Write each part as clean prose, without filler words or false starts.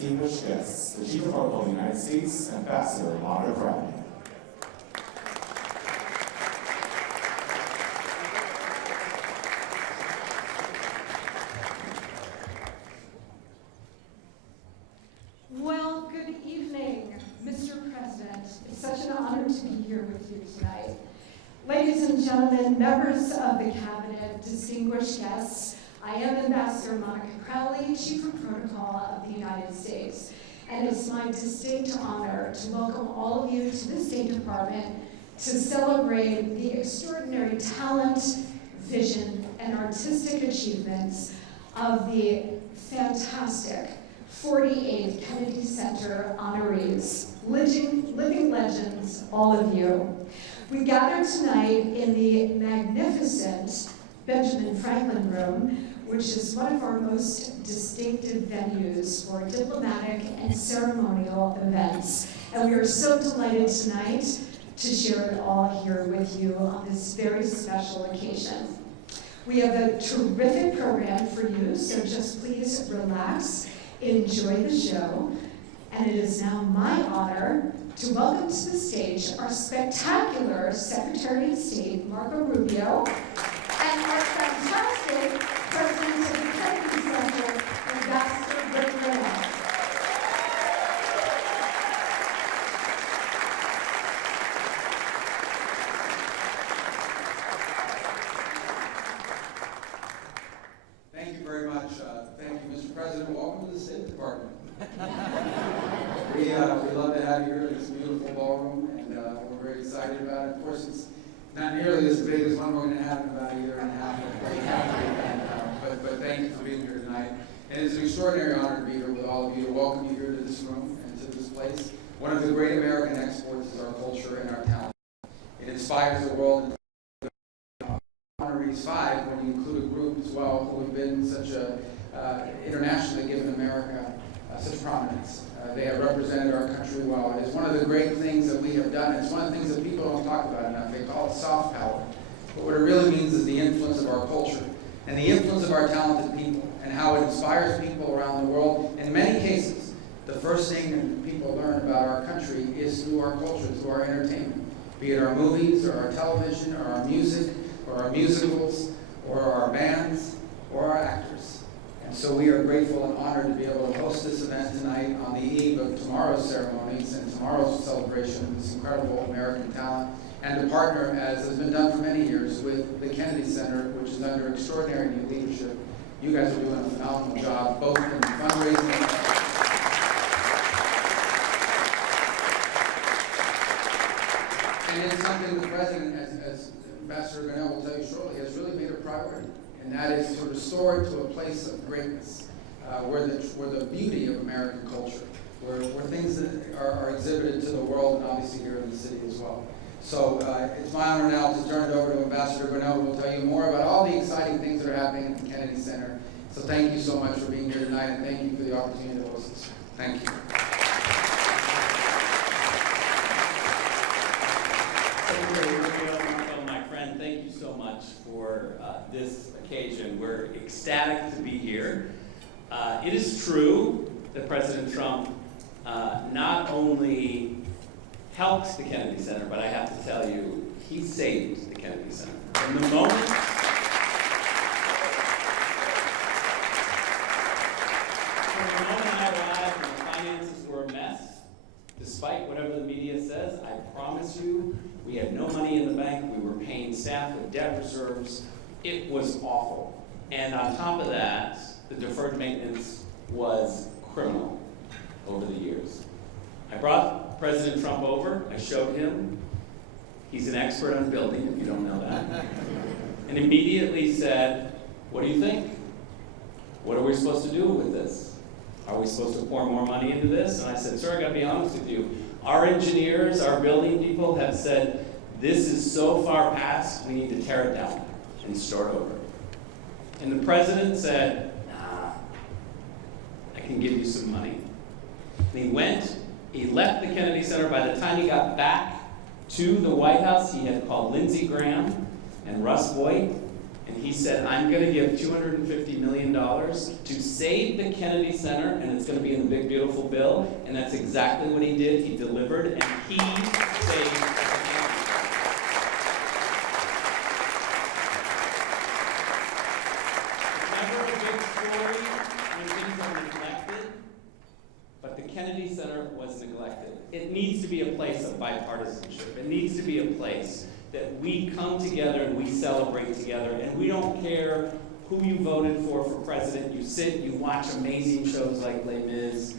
distinguished guests, the Chief of Protocol of the United States, Ambassador Monica Crowley. Well, good evening, Mr. President. It's such an honor to be here with you tonight. Ladies and gentlemen, members of the Cabinet, distinguished guests, I am Ambassador Monica Crowley, Chief of Protocol of the United States, and it's my distinct honor to welcome all of you to the State Department to celebrate the extraordinary talent, vision, and artistic achievements of the fantastic 48 Kennedy Center honorees, living legends, all of you. We gather tonight in the magnificent Benjamin Franklin Room, which is one of our most distinctive venues for diplomatic and ceremonial events. And we are so delighted tonight to share it all here with you on this very special occasion. We have a terrific program for you, so just please relax, enjoy the show. And it is now my honor to welcome to the stage our spectacular Secretary of State, Marco Rubio, and our fantastic President of the Kennedy Center, Ambassador Gloria. Thank you very much. Thank you, Mr. President. Welcome to the State Department. We love to have you here in this beautiful ballroom, and we're very excited about it. Of course, it's not nearly as big as one we're going to have in about a year and a half. But thank you for being here tonight. And it's an extraordinary honor to be here with all of you, to welcome you here to this room and to this place. One of the great American exports is our culture and our talent. It inspires the world. Honorees 5, when you include a group as well who have been such a internationally given America such prominence. They have represented our country well. It is one of the great things that we have done. It's one of the things that people don't talk about enough. They call it soft power. But what it really means is the influence of our culture and the influence of our talented people and how it inspires people around the world. In many cases, the first thing that people learn about our country is through our culture, through our entertainment, be it our movies or our television or our music or our musicals or our bands or our actors. And so we are grateful and honored to be able to host this event tonight on the eve of tomorrow's ceremonies and tomorrow's celebration of this incredible American talent, and to partner, as has been done for many years, with the Kennedy Center, which is under extraordinary new leadership. You guys are doing a phenomenal job, both in fundraising and it's something the President, as Ambassador Gaynor will tell you shortly, has really made a priority. And that is to restore it to a place of greatness, where the beauty of American culture, where things that are exhibited to the world, and obviously here in the city as well. So it's my honor now to turn it over to Ambassador Gaynor, who will tell you more about all the exciting things that are happening at the Kennedy Center. So thank you so much for being here tonight, and thank you for the opportunity to host us. Thank you. My friend, thank you so much for this occasion. We're ecstatic to be here. It is true that President Trump not only helped the Kennedy Center, but I have to tell you, he saved the Kennedy Center. From the moment I arrived and the finances were a mess, despite whatever the media says, I promise you, we had no money in the bank. We were paying staff with debt reserves. It was awful. And on top of that, the deferred maintenance was criminal over the years. I brought President Trump over. I showed him. He's an expert on building, if you don't know that. And immediately said, what do you think? What are we supposed to do with this? Are we supposed to pour more money into this? And I said, sir, I gotta be honest with you. Our engineers, our building people have said, this is so far past, we need to tear it down and start over. And the president said, nah, I can give you some money. And he went, he left the Kennedy Center. By the time he got back to the White House, he had called Lindsey Graham and Russ Voigt and he said, I'm going to give $250 million to save the Kennedy Center, and it's going to be in the big, beautiful bill. And that's exactly what he did. He delivered, and he saved the Kennedy. It's never a big story when things are neglected, but the Kennedy Center was neglected. It needs to be a place of bipartisanship. It needs to be a place that we come together and we celebrate together, and we don't care who you voted for president. You sit, you watch amazing shows like Les Mis.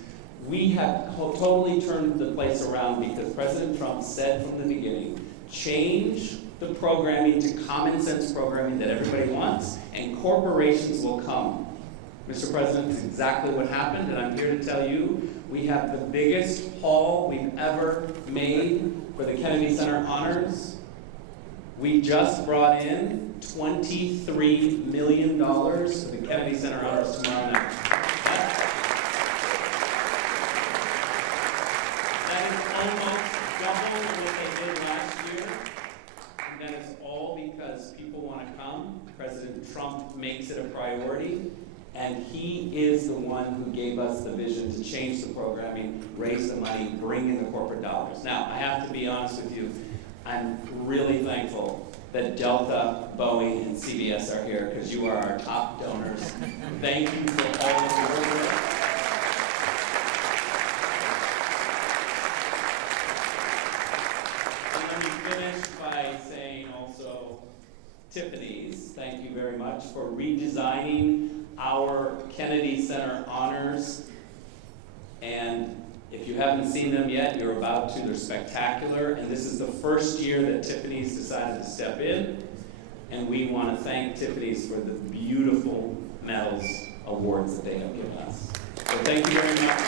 We have totally turned the place around because President Trump said from the beginning, change the programming to common sense programming that everybody wants, and corporations will come. Mr. President, this is exactly what happened, and I'm here to tell you, we have the biggest haul we've ever made for the Kennedy Center Honors. We just brought in $23 million for the Kennedy Center Honors tomorrow night. That is almost double what they did last year. And that is all because people want to come. President Trump makes it a priority. And he is the one who gave us the vision to change the programming, raise the money, bring in the corporate dollars. Now, I have to be honest with you. I'm really thankful that Delta, Boeing, and CBS are here because you are our top donors. Thank you for all of your work. And let me finish by saying also, Tiffany's, thank you very much for redesigning our Kennedy Center Honors. And if you haven't seen them yet, you're about to. They're spectacular. And this is the first year that Tiffany's decided to step in. And we want to thank Tiffany's for the beautiful medals, awards that they have given us. So thank you very much.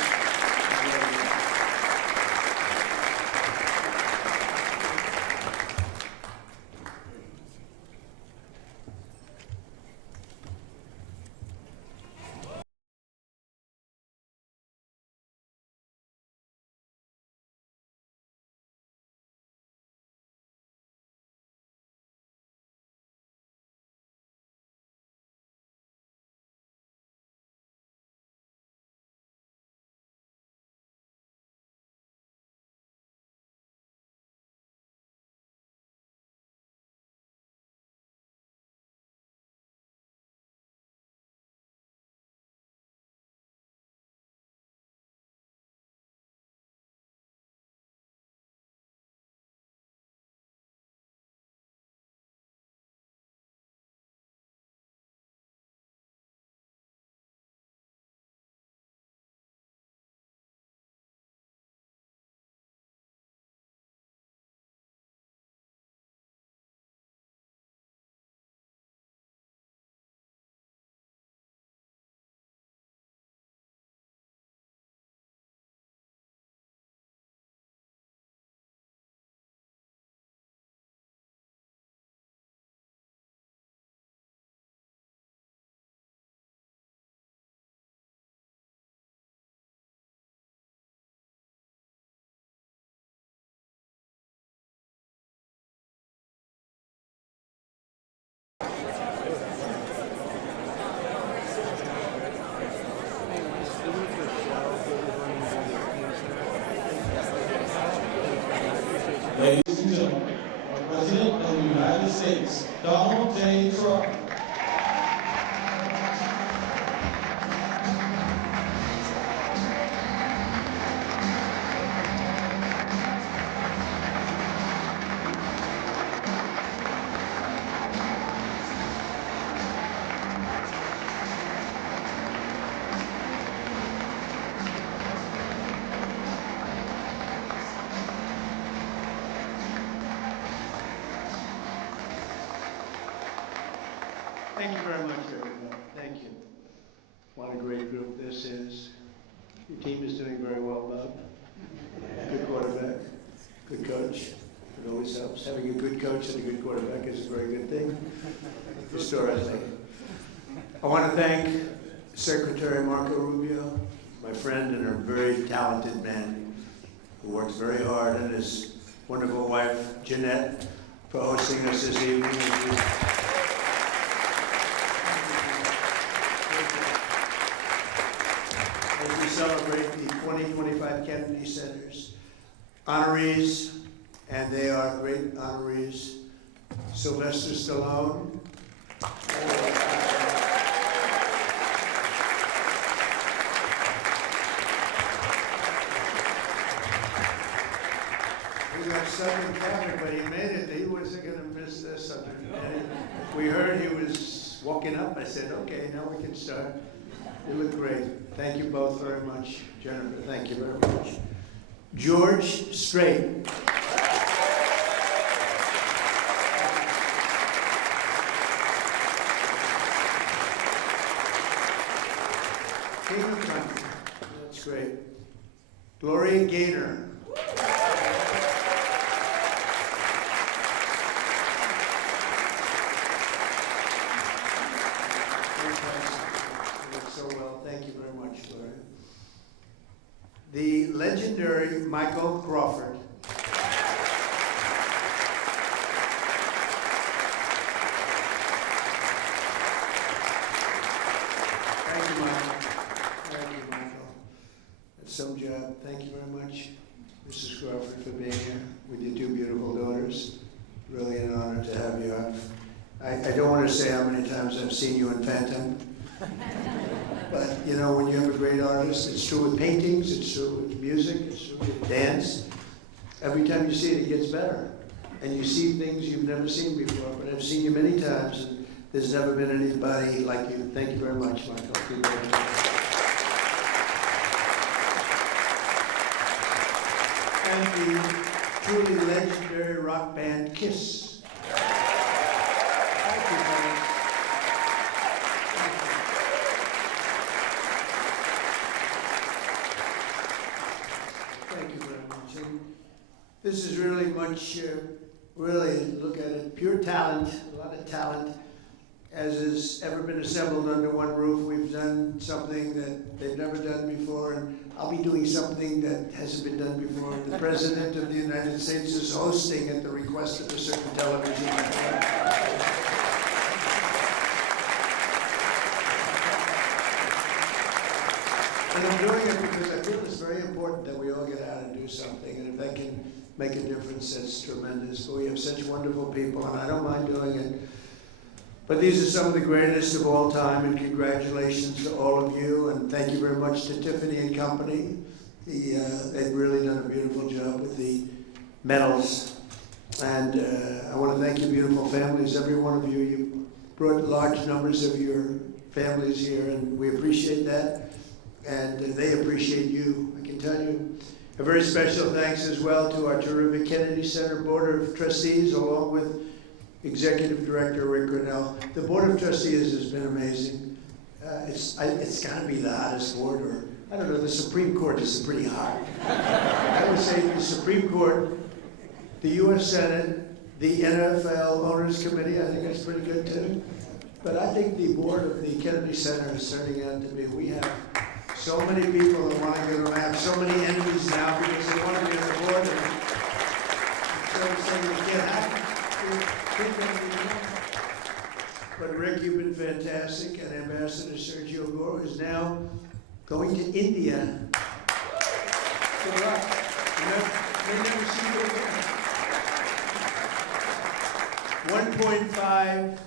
Ladies and gentlemen, President of the United States, Donald J. Trump. Thank you very much, everybody. Thank you. What a great group this is. Your team is doing very well, Bob. Good quarterback, good coach. It always helps. Having a good coach and a good quarterback is a very good thing, historically. I want to thank Secretary Marco Rubio, my friend and a very talented man who works very hard, and his wonderful wife, Jeanette, for hosting us this evening. celebrate the 2025 Kennedy Center's honorees, and they are great honorees. Sylvester Stallone. He got stuck in traffic, but he made it. He wasn't going to miss this. And we heard he was walking up. I said, okay, now we can start. You look great. Thank you both very much. Jennifer, thank you very much. George Strait. King of Country. That's great. Gloria Gaynor. So well. Thank you very much, Gloria. The legendary Michael Crawford. Thank you, Michael. Thank you, Michael. That's some job. Thank you very much, Mrs. Crawford, for being here with your two beautiful daughters. Really an honor to have you. I don't want to say how many times I've seen you in Phantom. But, you know, when you have a great artist, it's true with paintings, it's true with music, it's true with dance. Every time you see it, it gets better. And you see things you've never seen before. But I've seen you many times, and there's never been anybody like you. Thank you very much, Michael. Thank you very much. And the truly legendary rock band Kiss. Thank you, guys. Thank you very much. And this is really much, really look at it, pure talent, a lot of talent, as has ever been assembled under one roof. We've done something that they've never done before, and I'll be doing something that hasn't been done before. The President of the United States is hosting at the request of a certain television network. And I'm doing it because I feel it's very important that we all get out and do something. And if that can make a difference, that's tremendous. But we have such wonderful people, and I don't mind doing it. But these are some of the greatest of all time, and congratulations to all of you. And thank you very much to Tiffany and Company. They've really done a beautiful job with the medals. And I want to thank you, beautiful families, every one of you. You brought large numbers of your families here, and we appreciate that. And they appreciate you, I can tell you. A very special thanks as well to our terrific Kennedy Center Board of Trustees, along with Executive Director Rick Grinnell. The Board of Trustees has been amazing. It's got to be the hottest board, or I don't know, the Supreme Court is pretty hot. I would say the Supreme Court, the U.S. Senate, the NFL Owners Committee, I think that's pretty good too. But I think the board of the Kennedy Center is turning out to be, we have so many people that want to get around, have so many enemies now because they want to get on board. And so it's saying they can't have But Rick, you've been fantastic, and Ambassador Sergio Gore is now going to India. Good luck. May never see you again. 1.5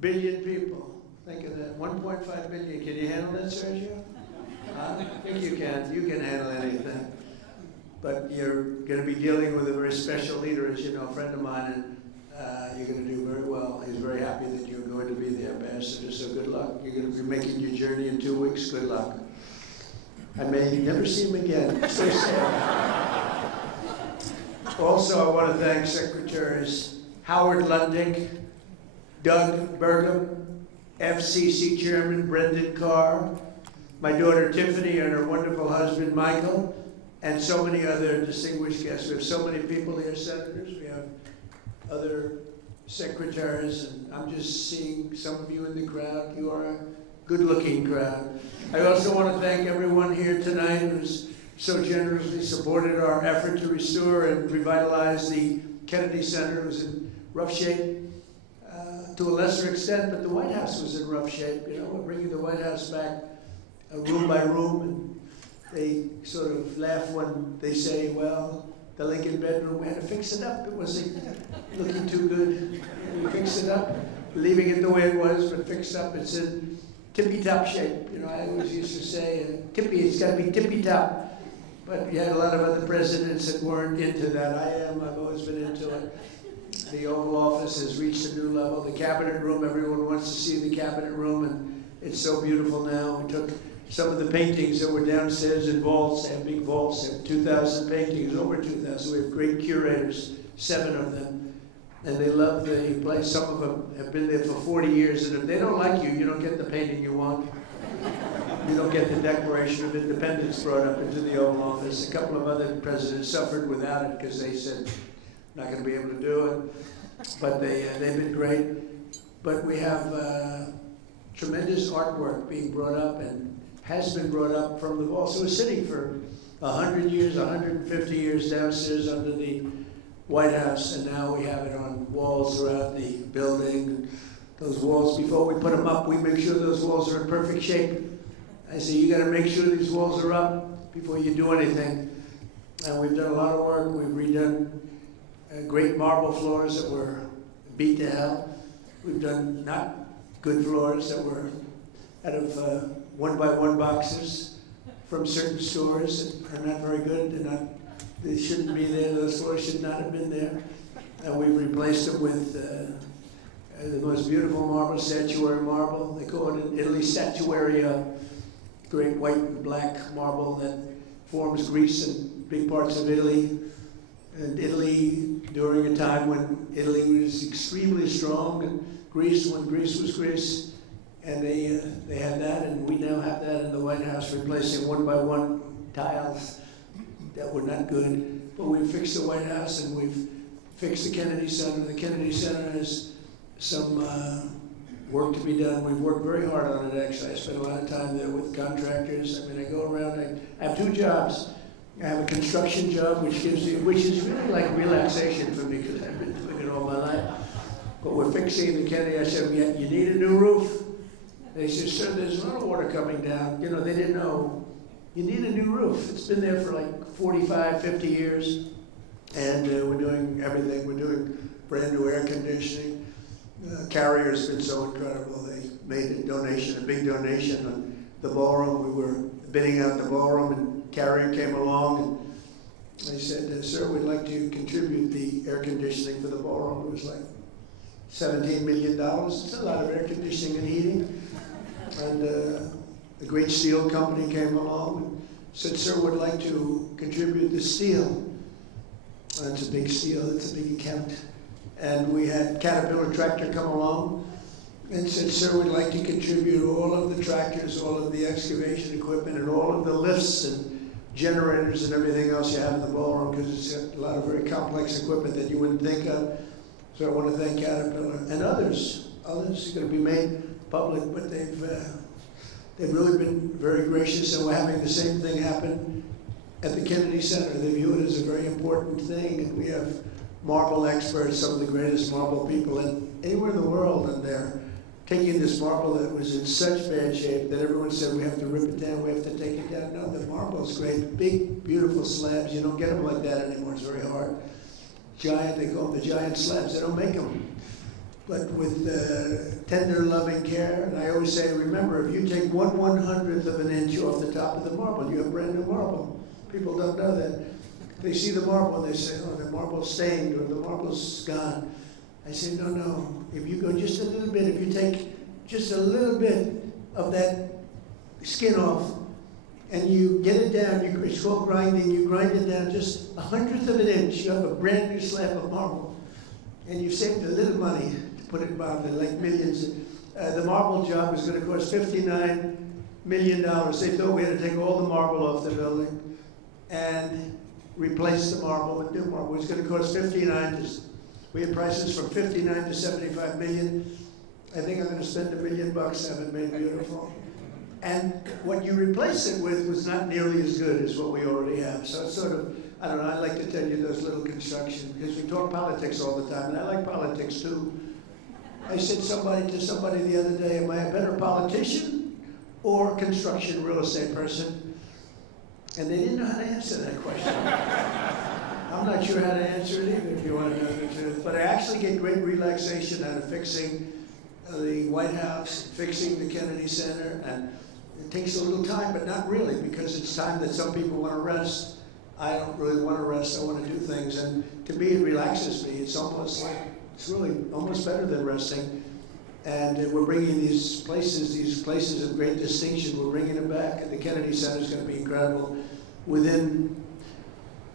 billion people. Think of that. 1.5 billion. Can you handle that, Sergio? I think you can. You can handle anything. But you're going to be dealing with a very special leader, as you know, a friend of mine, and you're going to do very well. He's very happy that you're going to be the ambassador, so good luck. You're going to be making your journey in 2 weeks. Good luck. I may never see him again. Stay safe. Also, I want to thank Secretaries Howard Lundick, Doug Burgum, FCC Chairman Brendan Carr, my daughter Tiffany and her wonderful husband Michael, and so many other distinguished guests. We have so many people here, senators. We have other secretaries, and I'm just seeing some of you in the crowd. You are a good-looking crowd. I also want to thank everyone here tonight who's so generously supported our effort to restore and revitalize the Kennedy Center. It was in rough shape to a lesser extent, but the White House was in rough shape. You know, we're bringing the White House back room by room, they sort of laugh when they say, well, the Lincoln bedroom, we had to fix it up. It wasn't looking too good. We fixed it up, leaving it the way it was, but fixed up. It's in tippy-top shape. You know, I always used to say, it's got to be tippy-top. But you had a lot of other presidents that weren't into that. I've always been into it. The Oval Office has reached a new level. The Cabinet Room, everyone wants to see the Cabinet Room, and it's so beautiful now. We took some of the paintings that were downstairs in vaults. They have big vaults. They have 2,000 paintings, over 2,000. We have great curators, 7 of them. And they love the place. Some of them have been there for 40 years. And if they don't like you, you don't get the painting you want. You don't get the Declaration of Independence brought up into the Oval Office. A couple of other presidents suffered without it because they said, not going to be able to do it. But they've been great. But we have tremendous artwork being brought up and has been brought up from the wall. So we're sitting for 100 years, 150 years downstairs under the White House, and now we have it on walls throughout the building. Those walls, before we put them up, we make sure those walls are in perfect shape. I say, you got to make sure these walls are up before you do anything. And we've done a lot of work. We've redone great marble floors that were beat to hell. We've done not good floors that were out of 1-by-1 boxes from certain stores that are not very good. They shouldn't be there. Those floors should not have been there. And we've replaced them with the most beautiful marble, statuary marble. They call it in Italy statuaria, great white and black marble that forms Greece and big parts of Italy. And Italy, during a time when Italy was extremely strong, and Greece, when Greece was Greece, and they had that, and we now have that in the White House, replacing 1-by-1 tiles that were not good. But we've fixed the White House, and we've fixed the Kennedy Center. The Kennedy Center has some work to be done. We've worked very hard on it, actually. I spent a lot of time there with contractors. I mean, I go around, I have 2 jobs. I have a construction job, which is really like relaxation for me, because I've been doing it all my life. But we're fixing the Kennedy. I said, you need a new roof? They said, sir, there's a lot of water coming down. You know, they didn't know. You need a new roof. It's been there for like 45, 50 years. And we're doing everything. We're doing brand new air conditioning. Carrier's been so incredible. They made a big donation on the ballroom. We were bidding out the ballroom, and Carrier came along, and they said, sir, we'd like to contribute the air conditioning for the ballroom. It was like $17 million. It's a lot of air conditioning and heating. And a great steel company came along and said, sir, we'd like to contribute the steel. That's a big steel. It's a big account. And we had Caterpillar Tractor come along and said, sir, we'd like to contribute all of the tractors, all of the excavation equipment, and all of the lifts and generators and everything else you have in the ballroom, because it's got a lot of very complex equipment that you wouldn't think of. So I want to thank Caterpillar and others. Others are going to be made public, but they've really been very gracious, and we're having the same thing happen at the Kennedy Center. They view it as a very important thing, and we have marble experts, some of the greatest marble people anywhere in the world, and they're taking this marble that was in such bad shape that everyone said, we have to rip it down, we have to take it down. No, the marble's great, big, beautiful slabs. You don't get them like that anymore, it's very hard. Giant, they call them the giant slabs, they don't make them. But with tender, loving care, and I always say, remember, if you take 1/100th of an inch off the top of the marble, you have brand new marble. People don't know that. They see the marble and they say, oh, the marble's stained or the marble's gone. I say, no. If you go just a little bit, if you take just a little bit of that skin off and you get it down, it's called grinding, you grind it down just 1/100th of an inch, you have a brand new slab of marble. And you've saved a little money to put it about like millions. The marble job is going to cost $59 million. They thought we had to take all the marble off the building and replace the marble with new marble. It's going to cost 59. We had prices from 59 to 75 million. I think I'm going to spend $1 million to have it made beautiful. And what you replace it with was not nearly as good as what we already have. So it's sort of, I don't know, I like to tell you those little construction, because we talk politics all the time, and I like politics too. I said to somebody the other day, am I a better politician or construction real estate person? And they didn't know how to answer that question. I'm not sure how to answer it either, if you want to know the truth. But I actually get great relaxation out of fixing the White House, fixing the Kennedy Center, and it takes a little time, but not really, because it's time that some people want to rest. I don't really want to rest. I want to do things, and to me, it relaxes me. It's almost like, it's really almost better than resting. And we're bringing these places of great distinction, we're bringing them back, and the Kennedy Center is going to be incredible. Within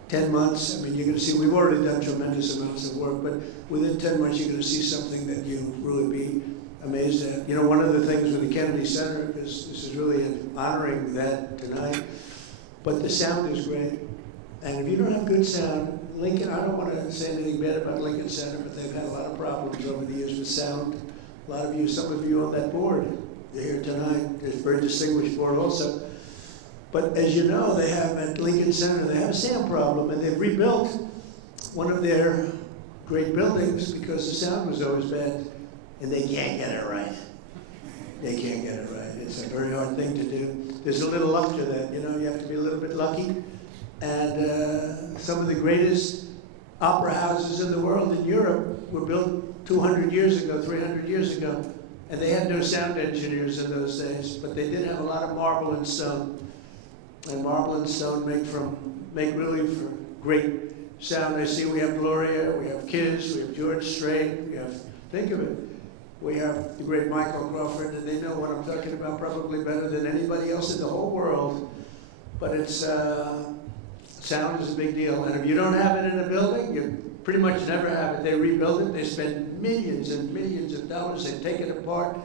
10 months, I mean, you're going to see, we've already done tremendous amounts of work, but within 10 months, you're going to see something that you'll really be amazed at. You know, one of the things with the Kennedy Center, because this is really honoring that tonight, but the sound is great. And if you don't have good sound, Lincoln, I don't want to say anything bad about Lincoln Center, but they've had a lot of problems over the years with sound. A lot of you, some of you on that board, you're here tonight. There's a very distinguished board also. But as you know, they have at Lincoln Center, they have a sound problem, and they've rebuilt one of their great buildings because the sound was always bad, and they can't get it right. They can't get it right. It's a very hard thing to do. There's a little luck to that, you know, you have to be a little bit lucky. And some of the greatest opera houses in the world in Europe were built 200 years ago, 300 years ago, and they had no sound engineers in those days, but they did have a lot of marble and stone. And marble and stone make really for great sound. I see we have Gloria, we have Kiz, we have George Strait, we have, think of it, we have the great Michael Crawford, and they know what I'm talking about probably better than anybody else in the whole world. But it's, sound is a big deal, and if you don't have it in a building, you pretty much never have it. They rebuild it, they spend millions and millions of dollars, they take it apart,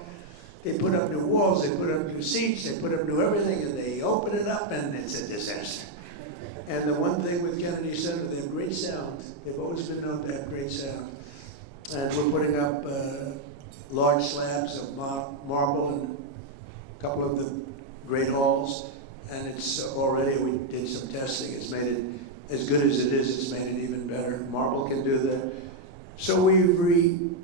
they put up new walls, they put up new seats, they put up new everything, and they open it up, and it's a disaster. And the one thing with Kennedy Center, they have great sound. They've always been known to have great sound. And we're putting up large slabs of marble in a couple of the great halls, and it's already, we did some testing, it's made it, as good as it is, it's made it even better. Marble can do that. So we've reviewed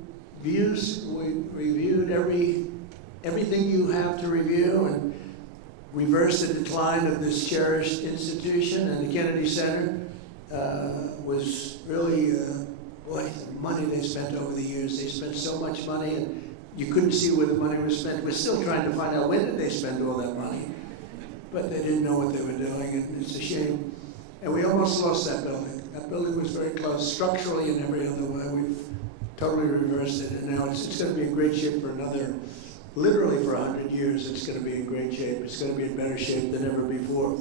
everything you have to review and reverse the decline of this cherished institution. And the Kennedy Center was really, boy, the money they spent over the years. They spent so much money, and you couldn't see where the money was spent. We're still trying to find out when did they spend all that money. But they didn't know what they were doing, and it's a shame. And we almost lost that building. That building was very close, structurally and every other way. We've totally reversed it, and now it's going to be in great shape for another, literally for 100 years. It's going to be in great shape. It's going to be in better shape than ever before.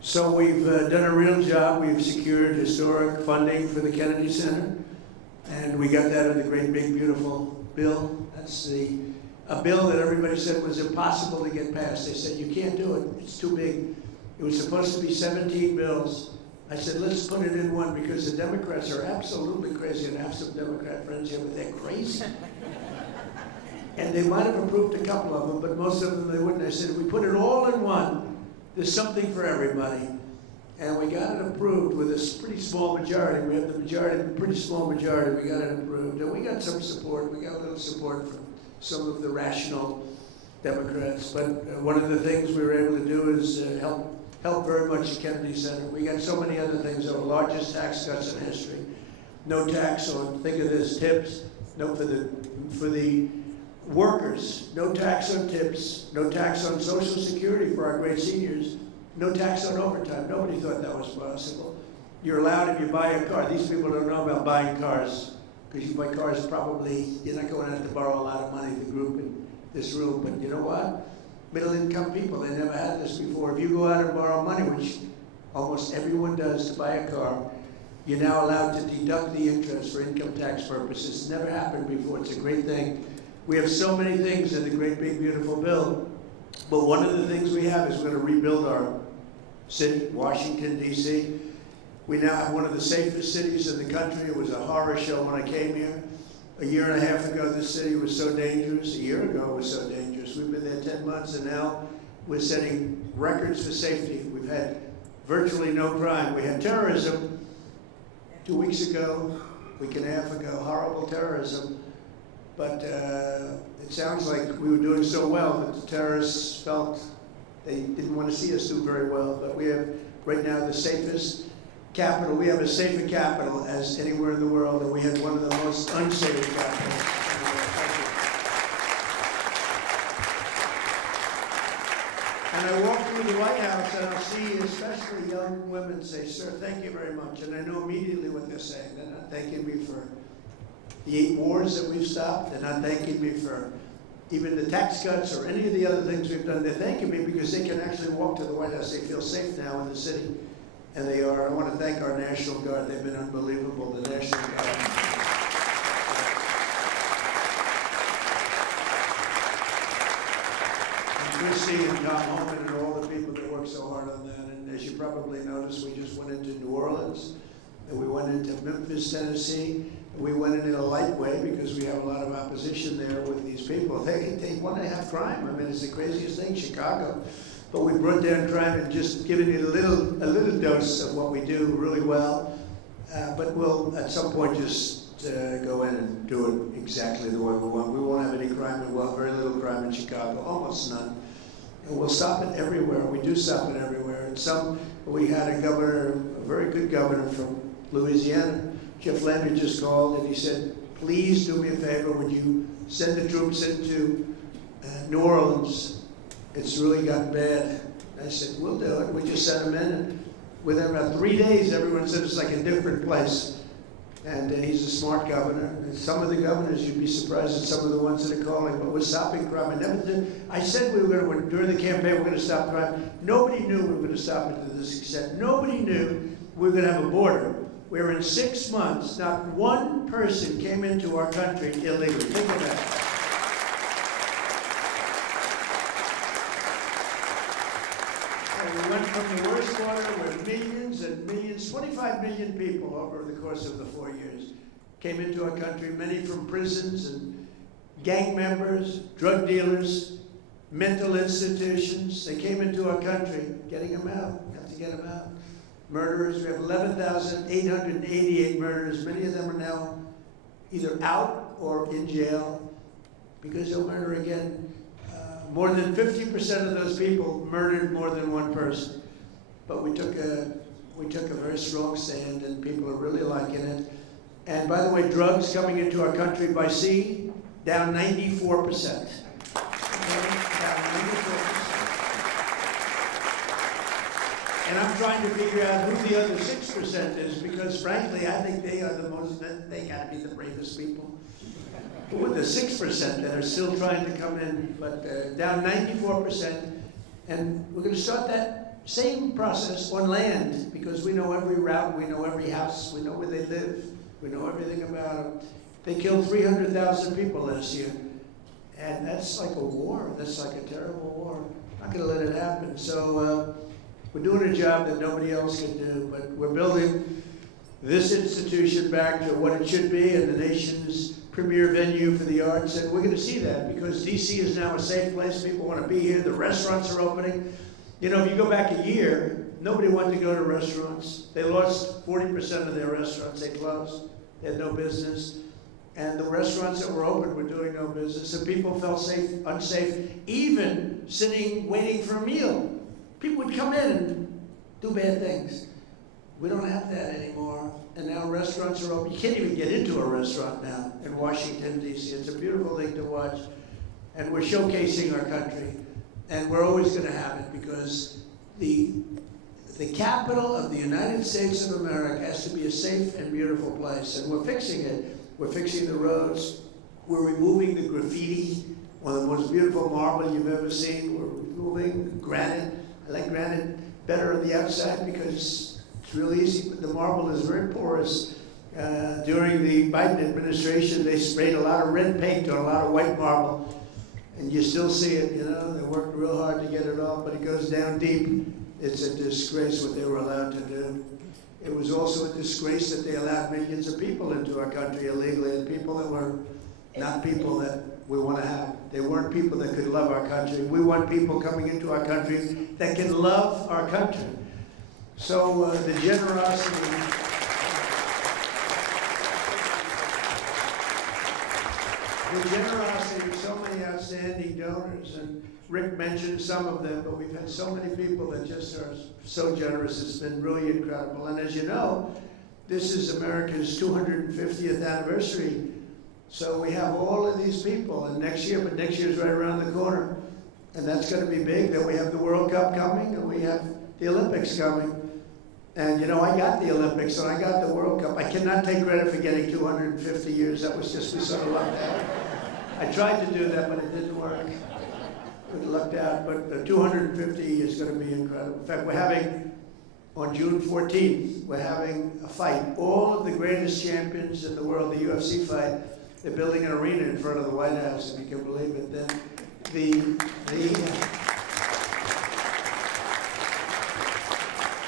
So we've done a real job. We've secured historic funding for the Kennedy Center, and we got that in the great big beautiful bill. That's a bill that everybody said was impossible to get passed. They said, you can't do it, it's too big. It was supposed to be 17 bills. I said, let's put it in one, because the Democrats are absolutely crazy, and I have some Democrat friends here, but they're crazy. And they might have approved a couple of them, but most of them they wouldn't. I said, if we put it all in one, there's something for everybody. And we got it approved with a pretty small majority. We have the majority, a pretty small majority, we got it approved. And we got some support, we got a little support from some of the rational Democrats. But one of the things we were able to do is help very much the Kennedy Center. We got so many other things, our largest tax cuts in history. No tax on, think of this, tips. No, for the workers, no tax on tips, no tax on Social Security for our great seniors, no tax on overtime. Nobody thought that was possible. You're allowed, if you buy a car, these people don't know about buying cars, because you buy cars probably, you're not going to have to borrow a lot of money, the group in this room, but you know what? Middle income people, they never had this before. If you go out and borrow money, which almost everyone does to buy a car, you're now allowed to deduct the interest for income tax purposes. It's never happened before, it's a great thing. We have so many things in the great big beautiful bill, but one of the things we have is we're going to rebuild our city, Washington, D.C. We now have one of the safest cities in the country. It was a horror show when I came here. A year and a half ago, this city was so dangerous. A year ago, it was so dangerous. We've been there 10 months, and now we're setting records for safety. We've had virtually no crime. We had terrorism 2 weeks ago, week and a half ago, horrible terrorism. But it sounds like we were doing so well that the terrorists felt They didn't want to see us do very well, but we have right now the safest capital. We have a safer capital as anywhere in the world, and we have one of the most unsafe capitals. And I walk through the White House and I'll see especially young women say, "Sir, thank you very much." And I know immediately what they're saying. They're not thanking me for the 8 wars that we've stopped. They're not thanking me for even the tax cuts or any of the other things we've done. They're thanking me because they can actually walk to the White House. They feel safe now in the city. And they are. I want to thank our National Guard. They've been unbelievable, the National Guard. Chrissy and Tom Holman and all the people that work so hard on that. And as you probably noticed, we just went into New Orleans, and we went into Memphis, Tennessee. We went in a light way because we have a lot of opposition there with these people. They want to have crime. I mean, it's the craziest thing, Chicago. But we brought down crime and just given it a little dose of what we do really well. But we'll, at some point, just go in and do it exactly the way we want. We won't have any crime. We'll have very little crime in Chicago, almost none. And we'll stop it everywhere. We do stop it everywhere. And we had a governor, a very good governor from Louisiana, Jeff Landry, just called and he said, "Please do me a favor, would you send the troops into New Orleans? It's really gotten bad." I said, "We'll do it." We just sent them in, and within about 3 days, everyone said it's like a different place. And he's a smart governor. And some of the governors, you'd be surprised at some of the ones that are calling, but we're stopping crime. I said we were going to, during the campaign, we're going to stop crime. Nobody knew we were going to stop it to this extent. Nobody knew we were going to have a border where in 6 months, not one person came into our country illegally. Think of that. And we went from the worst border where millions and millions, 25 million people over the course of the 4 years came into our country, many from prisons and gang members, drug dealers, mental institutions. They came into our country, getting them out. We have to get them out. Murderers, we have 11,888 murders. Many of them are now either out or in jail because they'll murder again. More than 50% of those people murdered more than one person. But we took a very strong stand, and people are really liking it. And by the way, drugs coming into our country by sea, down 94%. And I'm trying to figure out who the other 6% is, because frankly, I think they are they gotta be the bravest people. But with the 6% that are still trying to come in, but down 94%. And we're gonna start that same process on land, because we know every route, we know every house, we know where they live, we know everything about them. They killed 300,000 people last year. And that's like a war, that's like a terrible war. I'm not gonna let it happen. So, we're doing a job that nobody else can do, but we're building this institution back to what it should be and the nation's premier venue for the arts, and we're going to see that because DC is now a safe place. People want to be here. The restaurants are opening. You know, if you go back a year, nobody wanted to go to restaurants. They lost 40% of their restaurants. They closed. They had no business. And the restaurants that were open were doing no business, and people felt safe, unsafe, even sitting, waiting for a meal. People would come in and do bad things. We don't have that anymore. And now restaurants are open. You can't even get into a restaurant now in Washington, D.C. It's a beautiful thing to watch. And we're showcasing our country. And we're always going to have it because the capital of the United States of America has to be a safe and beautiful place. And we're fixing it. We're fixing the roads. We're removing the graffiti, one of the most beautiful marble you've ever seen. We're removing granite. I like granite better on the outside because it's really easy, but the marble is very porous. During the Biden administration, they sprayed a lot of red paint on a lot of white marble, and you still see it, you know, they worked real hard to get it off, but it goes down deep. It's a disgrace what they were allowed to do. It was also a disgrace that they allowed millions of people into our country illegally, and people that were not people that we want to have. They weren't people that could love our country. We want people coming into our country that can love our country. So the generosity. the generosity of so many outstanding donors, and Rick mentioned some of them, but we've had so many people that just are so generous. It's been really incredible. And as you know, this is America's 250th anniversary. So we have all of these people, and next year's right around the corner, and that's going to be big. Then we have the World Cup coming, and we have the Olympics coming. And you know, I got the Olympics, and I got the World Cup. I cannot take credit for getting 250 years. That was just, we sort of lucked out. I tried to do that, but it didn't work. We lucked out, but the 250 is going to be incredible. In fact, we're having, on June 14th, we're having a fight. All of the greatest champions in the world, the UFC fight, they're building an arena in front of the White House, if you can believe it. Then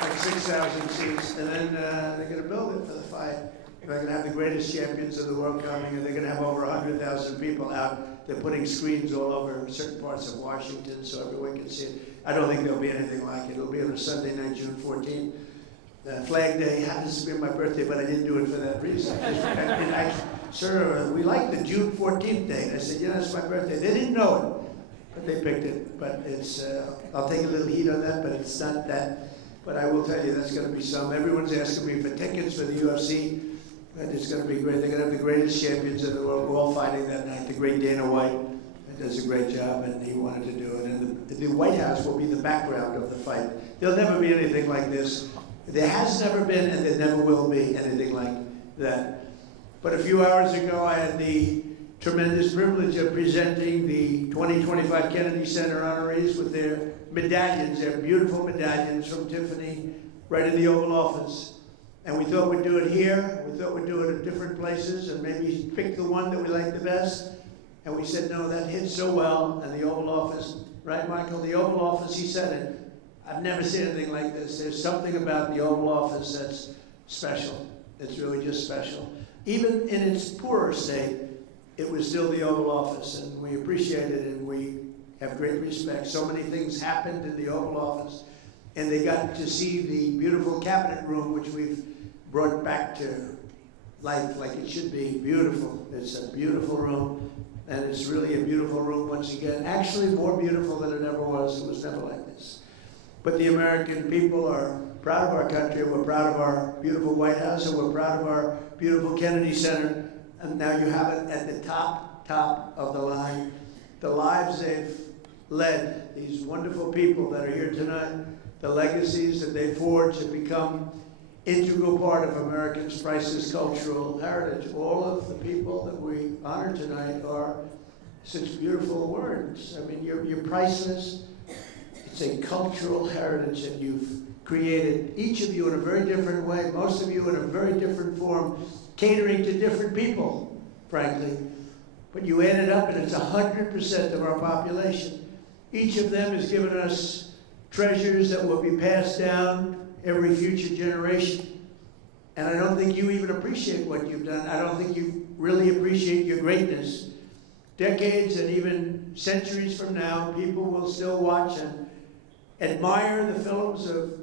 like 6,000 seats, and then they're going to build it for the fight. They're going to have the greatest champions of the world coming, and they're going to have over 100,000 people out. They're putting screens all over certain parts of Washington so everyone can see it. I don't think there'll be anything like it. It'll be on a Sunday night, June 14th. Flag Day happens to be my birthday, but I didn't do it for that reason. Sir, we like the June 14th date. I said, yeah, it's my birthday. They didn't know it, but they picked it. But it's, I'll take a little heat on that, but it's not that. But I will tell you, that's going to be some. Everyone's asking me for tickets for the UFC. And it's going to be great. They're going to have the greatest champions in the world. We're all fighting that night. The great Dana White does a great job, and he wanted to do it. And the White House will be the background of the fight. There'll never be anything like this. There has never been, and there never will be anything like that. But a few hours ago, I had the tremendous privilege of presenting the 2025 Kennedy Center honorees with their medallions, their beautiful medallions from Tiffany, right in the Oval Office. And we thought we'd do it here. We thought we'd do it at different places and maybe pick the one that we like the best. And we said, no, that hit so well in the Oval Office. Right, Michael? The Oval Office, he said it. I've never seen anything like this. There's something about the Oval Office that's special. It's really just special. Even in its poorer state, it was still the Oval Office, and we appreciate it, and we have great respect. So many things happened in the Oval Office, and they got to see the beautiful cabinet room, which we've brought back to life like it should be. Beautiful. It's a beautiful room, and it's really a beautiful room once again. Actually, more beautiful than it ever was. It was never like this. But the American people are proud of our country. We're proud of our beautiful White House, and we're proud of our beautiful Kennedy Center. And now you have it at the top of the line. The lives they've led, these wonderful people that are here tonight, the legacies that they forged have become integral part of Americans' priceless cultural heritage. All of the people that we honor tonight are such beautiful words. I mean, you're priceless. It's a cultural heritage that you've created, each of you in a very different way, most of you in a very different form, catering to different people, frankly. But you add it up and it's 100% of our population. Each of them has given us treasures that will be passed down every future generation. And I don't think you even appreciate what you've done. I don't think you really appreciate your greatness. Decades and even centuries from now, people will still watch and admire the films of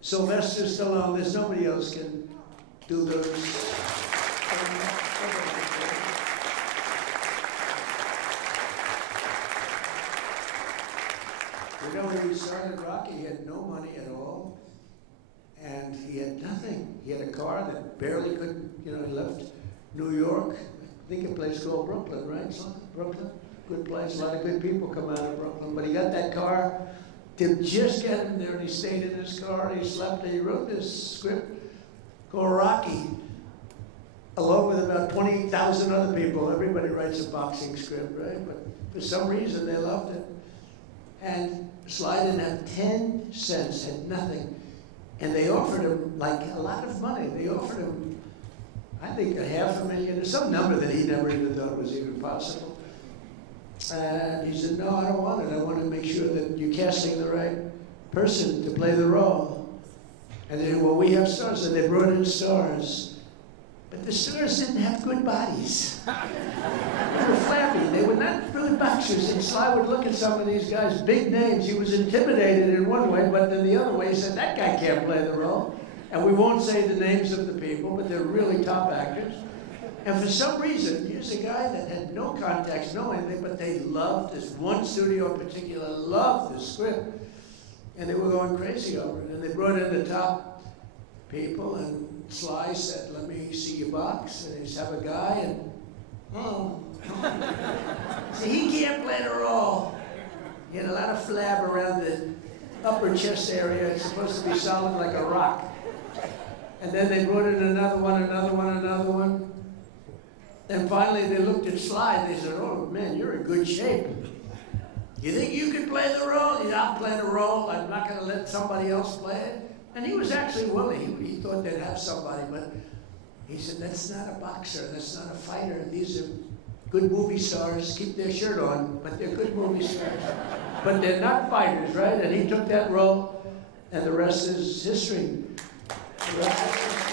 Sylvester Stallone. There's nobody else can do those. You know, when he started Rocky, he had no money at all, and he had nothing. He had a car that barely could, he left New York, I think a place called Brooklyn, right? Brooklyn, good place. A lot of good people come out of Brooklyn, but he got that car to just get him there, and he stayed in his car, and he slept, and he wrote this script called Rocky, along with about 20,000 other people. Everybody writes a boxing script, right? But for some reason, they loved it. And Sly didn't have 10 cents, had nothing. And they offered him, like, a lot of money. They offered him, I think, $500,000, some number that he never even thought was even possible. And he said, no, I don't want it. I want to make sure that you're casting the right person to play the role. And they said, well, we have stars. And they brought in stars. But the stars didn't have good bodies. They were flabby. They were not good boxers. And Sly would look at some of these guys, big names. He was intimidated in one way, but then the other way, he said, that guy can't play the role. And we won't say the names of the people, but they're really top actors. And for some reason, here's a guy that had no contacts, no anything, but they loved this. One studio in particular loved the script. And they were going crazy over it. And they brought in the top people, and Sly said, let me see your box. And they just have a guy, and, See, he can't play the role. He had a lot of flab around the upper chest area. It's supposed to be solid like a rock. And then they brought in another one. And finally they looked at Sly and they said, oh man, you're in good shape. You think you can play the role? He said, I'll play the role. I'm not going to let somebody else play it. And he was actually willing. He thought they'd have somebody, but he said, that's not a boxer. That's not a fighter. These are good movie stars. Keep their shirt on, but they're good movie stars. But they're not fighters, right? And he took that role, and the rest is history. The rest is history.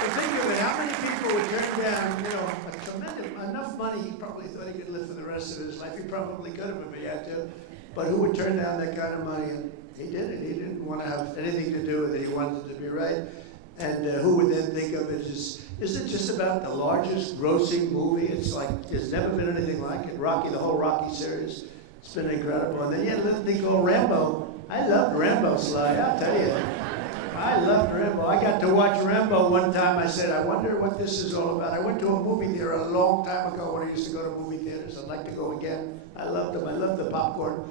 Think of it, how many people would turn down, a tremendous, enough money, he probably thought he could live for the rest of his life. He probably could have if he had to. But who would turn down that kind of money? And he did it. He didn't want to have anything to do with it. He wanted it to be right. And who would then think of it as, isn't it just about the largest grossing movie? It's like, there's never been anything like it. Rocky, the whole Rocky series, it's been incredible. And then you had a little thing called Rambo. I loved Rambo, Sly, I'll tell you. I loved Rambo. I got to watch Rambo one time. I said, I wonder what this is all about. I went to a movie theater a long time ago when I used to go to movie theaters. I'd like to go again. I loved them. I loved the popcorn.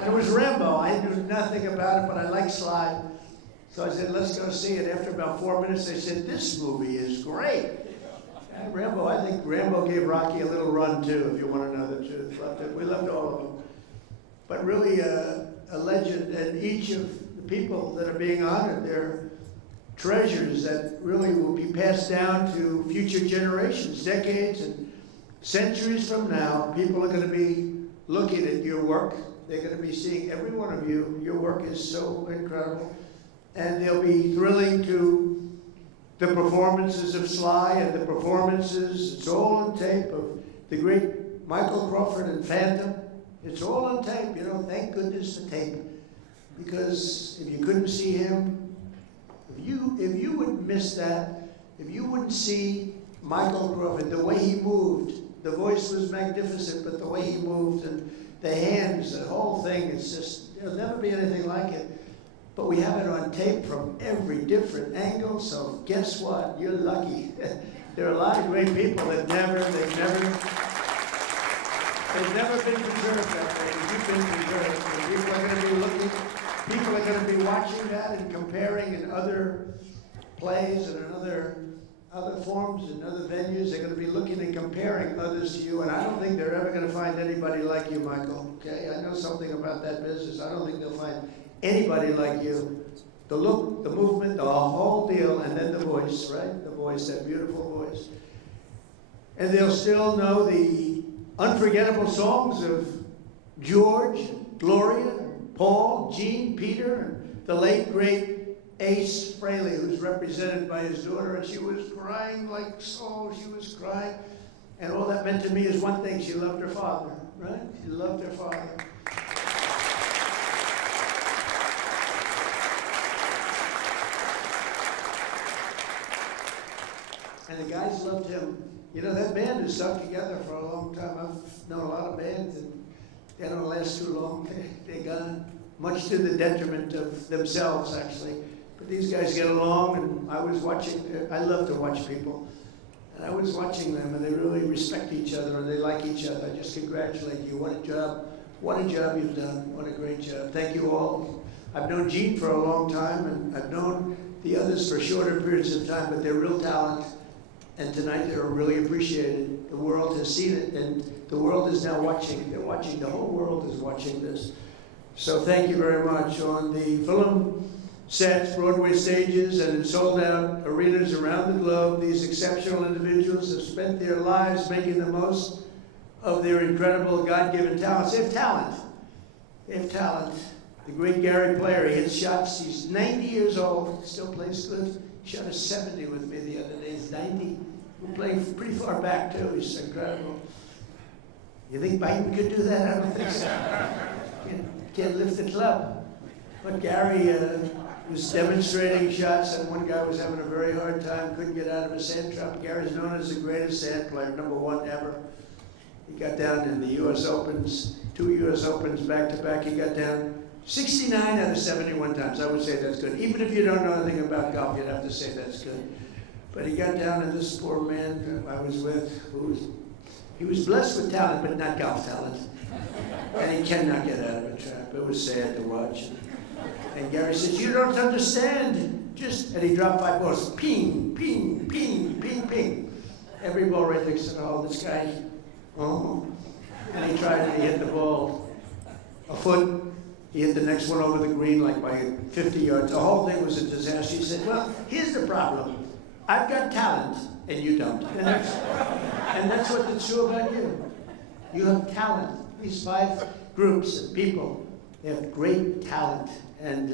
And it was Rambo. I knew nothing about it, but I liked Sly. So I said, let's go see it. After about 4 minutes, they said, this movie is great. And Rambo, I think Rambo gave Rocky a little run, too, if you want to know the truth. Loved it. We loved all of them. But really a legend, and each of people that are being honored, they're treasures that really will be passed down to future generations, decades and centuries from now. People are going to be looking at your work. They're going to be seeing every one of you. Your work is so incredible. And they'll be thrilling to the performances of Sly and the performances. It's all on tape of the great Michael Crawford and Phantom. It's all on tape, thank goodness for tape. Because if you couldn't see him, if you would miss that, if you wouldn't see Michael Crawford, the way he moved, the voice was magnificent, but the way he moved and the hands, the whole thing, it's just, there'll never be anything like it. But we have it on tape from every different angle, so guess what? You're lucky. There are a lot of great people that they've never been preserved that way. You've been preserved. And people are going to be looking. People are going to be watching that and comparing in other plays and in other forms and other venues. They're going to be looking and comparing others to you, and I don't think they're ever going to find anybody like you, Michael. Okay, I know something about that business. I don't think they'll find anybody like you. The look, the movement, the whole deal, and then the voice, right? The voice, that beautiful voice. And they'll still know the unforgettable songs of George, Gloria, Paul, Gene, Peter, and the late, great Ace Frehley, who's represented by his daughter, and she was crying like so, she was crying. And all that meant to me is one thing, she loved her father, right? She loved her father. And the guys loved him. That band has stuck together for a long time. I've known a lot of bands, and they don't last too long. They're gone, much to the detriment of themselves, actually. But these guys get along, and I was watching. I love to watch people. And I was watching them, and they really respect each other, and they like each other. I just congratulate you. What a job. What a job you've done. What a great job. Thank you all. I've known Gene for a long time, and I've known the others for shorter periods of time, but they're real talent. And tonight they're really appreciated. The world has seen it, and the world is now watching. They're watching. The whole world is watching this. So thank you very much. On the film sets, Broadway stages, and in sold-out arenas around the globe, these exceptional individuals have spent their lives making the most of their incredible God-given talents. They have talent. They have talent. The great Gary Player, he hits shots. He's 90 years old, still plays good. He shot a 70 with me the other day. He's 90. We're playing pretty far back, too. He's incredible. You think Biden could do that? I don't think so. Can't lift the club. But Gary He was demonstrating shots, and one guy was having a very hard time, couldn't get out of a sand trap. Gary's known as the greatest sand player, #1 ever. He got down in the U.S. Opens, 2 U.S. Opens back-to-back. He got down 69 out of 71 times. I would say that's good. Even if you don't know anything about golf, you'd have to say that's good. But he got down, and this poor man I was with, he was blessed with talent, but not golf talent. And he cannot get out of a trap. It was sad to watch. And Gary says, "You don't understand." And he dropped 5 balls. Ping, ping, ping, ping, ping. Every ball right next to the hole. This guy, And he tried, and he hit the ball a foot. He hit the next one over the green like by 50 yards. The whole thing was a disaster. He said, "Well, here's the problem. I've got talent, and you don't." And that's what it's true about you. You have talent. These 5 groups of people, they have great talent. And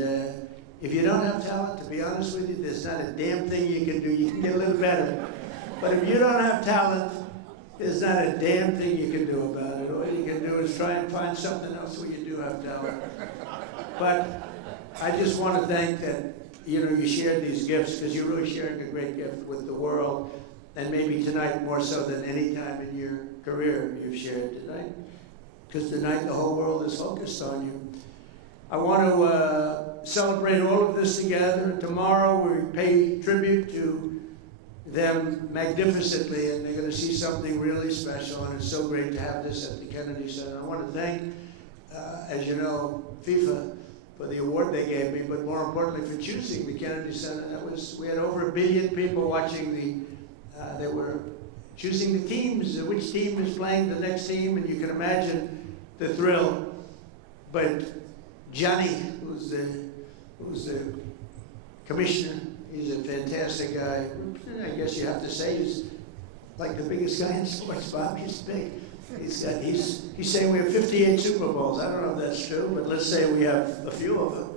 if you don't have talent, to be honest with you, there's not a damn thing you can do. You can get a little better. But if you don't have talent, there's not a damn thing you can do about it. All you can do is try and find something else where you do have talent. But I just want to thank that, you shared these gifts, because you're really sharing a great gift with the world. And maybe tonight more so than any time in your career you've shared tonight. Because tonight the whole world is focused on you. I want to celebrate all of this together. Tomorrow we pay tribute to them magnificently, and they're going to see something really special, and it's so great to have this at the Kennedy Center. I want to thank, as you know, FIFA for the award they gave me, but more importantly for choosing the Kennedy Center. We had over 1 billion people watching they were choosing the teams, which team is playing the next team, and you can imagine the thrill. But Johnny, who's the commissioner, he's a fantastic guy. I guess you have to say he's like the biggest guy in sports, Bob. He's big. He's saying we have 58 Super Bowls. I don't know if that's true, but let's say we have a few of them.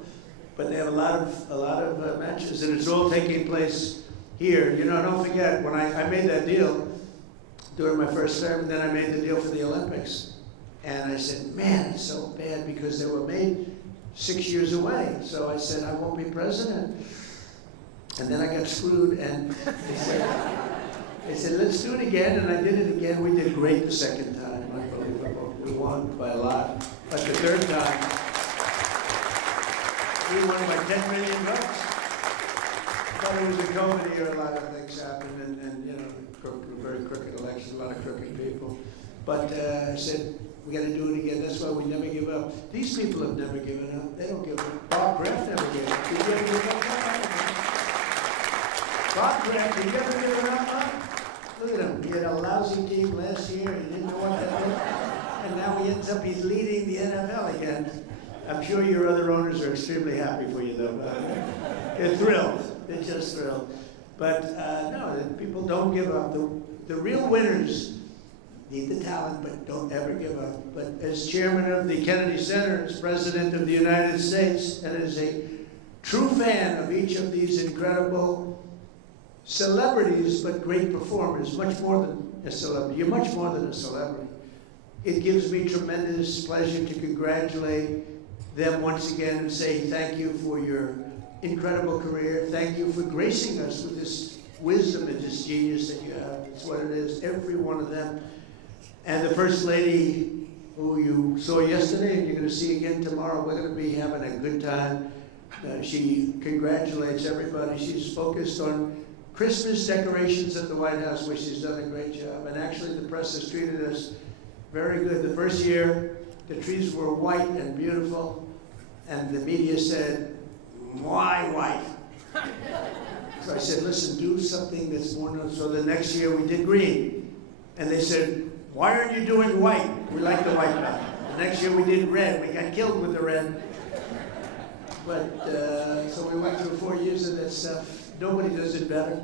But they have a lot of matches, and it's all taking place here. Don't forget, when I made that deal during my first term, and then I made the deal for the Olympics. And I said, man, it's so bad because they were made 6 years away. So I said, I won't be president. And then I got screwed, and they said, let's do it again. And I did it again. We did great the second time. Unbelievable. We won by a lot. But the third time, we won by $10 million. But it was a COVID year. A lot of things happened, and very crooked election, a lot of crooked people. But I said, we got to do it again. That's why we never give up. These people have never given up. They don't give up. Bob Kraft never gave up. Did you ever give up? Bob Kraft, did you ever give up, Bob? Look at him. He had a lousy team last year. He didn't know what that was. And now he's leading the NFL again. I'm sure your other owners are extremely happy for you, though. They're thrilled. They're just thrilled. But no, people don't give up. The real winners need the talent, but don't ever give up. But as chairman of the Kennedy Center, as president of the United States, and as a true fan of each of these incredible celebrities, but great performers, much more than a celebrity. You're much more than a celebrity. It gives me tremendous pleasure to congratulate them once again and say thank you for your incredible career. Thank you for gracing us with this wisdom and this genius that you have. It's what it is, every one of them. And the First Lady, who you saw yesterday and you're going to see again tomorrow, we're going to be having a good time. She congratulates everybody. She's focused on Christmas decorations at the White House, where she's done a great job. And actually, the press has treated us very good. The first year, the trees were white and beautiful, and the media said, why white? So I said, listen, do something that's more known. So the next year we did green. And they said, why aren't you doing white? We like the white better. The next year we did red. We got killed with the red. But, so we went through 4 years of that stuff. Nobody does it better.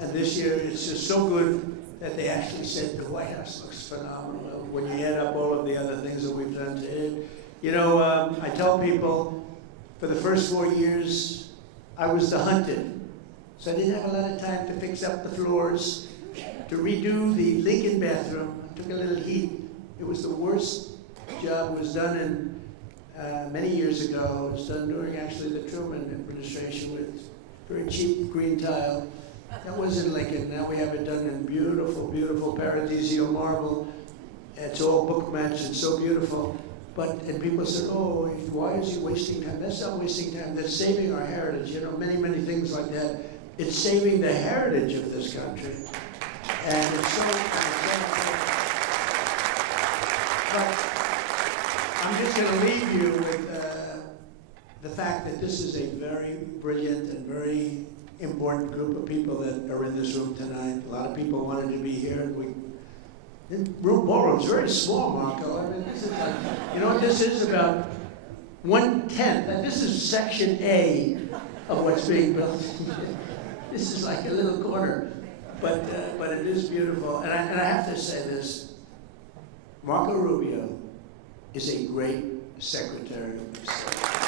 And this year it's just so good that they actually said the White House looks phenomenal when you add up all of the other things that we've done to it. I tell people, for the first 4 years, I was the hunted. So I didn't have a lot of time to fix up the floors, to redo the Lincoln bathroom. It took a little heat. It was the worst job. It was done in many years ago. It was done during actually the Truman administration with very cheap green tile. That was in Lincoln. Now we have it done in beautiful, beautiful paradisial marble. It's all book matched and so beautiful. And people said, oh, why is he wasting time? That's not wasting time. That's saving our heritage. You know, many, many things like that. It's saving the heritage of this country. And it's so but I'm just going to leave you with the fact that this is a very brilliant and very important group of people that are in this room tonight. A lot of people wanted to be here. Ballroom's very small, Marco. I mean, this is like, you know what this is? About 1/10. And this is section A of what's being built. This is like a little corner, but it is beautiful. And I have to say this: Marco Rubio is a great Secretary of State.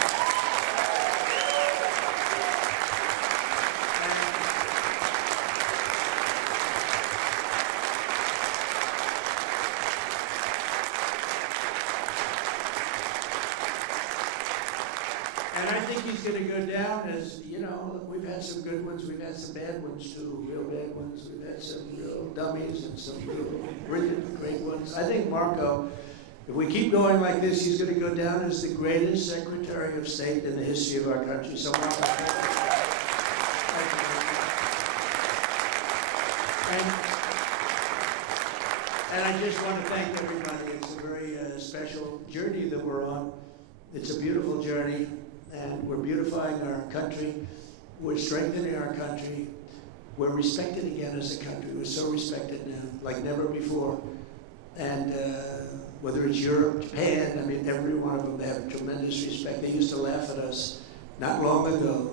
And I think he's going to go down as, you know, we've had some good ones, we've had some bad ones too, real bad ones. We've had some real dummies and some real brilliant, great ones. I think Marco, if we keep going like this, he's going to go down as the greatest Secretary of State in the history of our country. So Marco, and I just want to thank everybody. It's a very special journey that we're on. It's a beautiful journey. And we're beautifying our country. We're strengthening our country. We're respected again as a country. We're so respected now, like never before. And whether it's Europe, Japan, I mean, every one of them, they have tremendous respect. They used to laugh at us not long ago.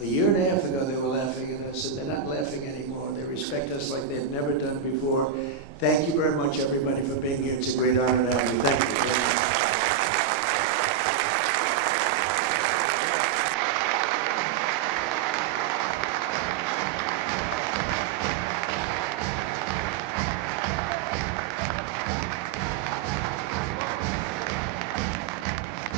A year and a half ago, they were laughing at us, and they're not laughing anymore. They respect us like they've never done before. Thank you very much, everybody, for being here. It's a great honor to have you. Thank you.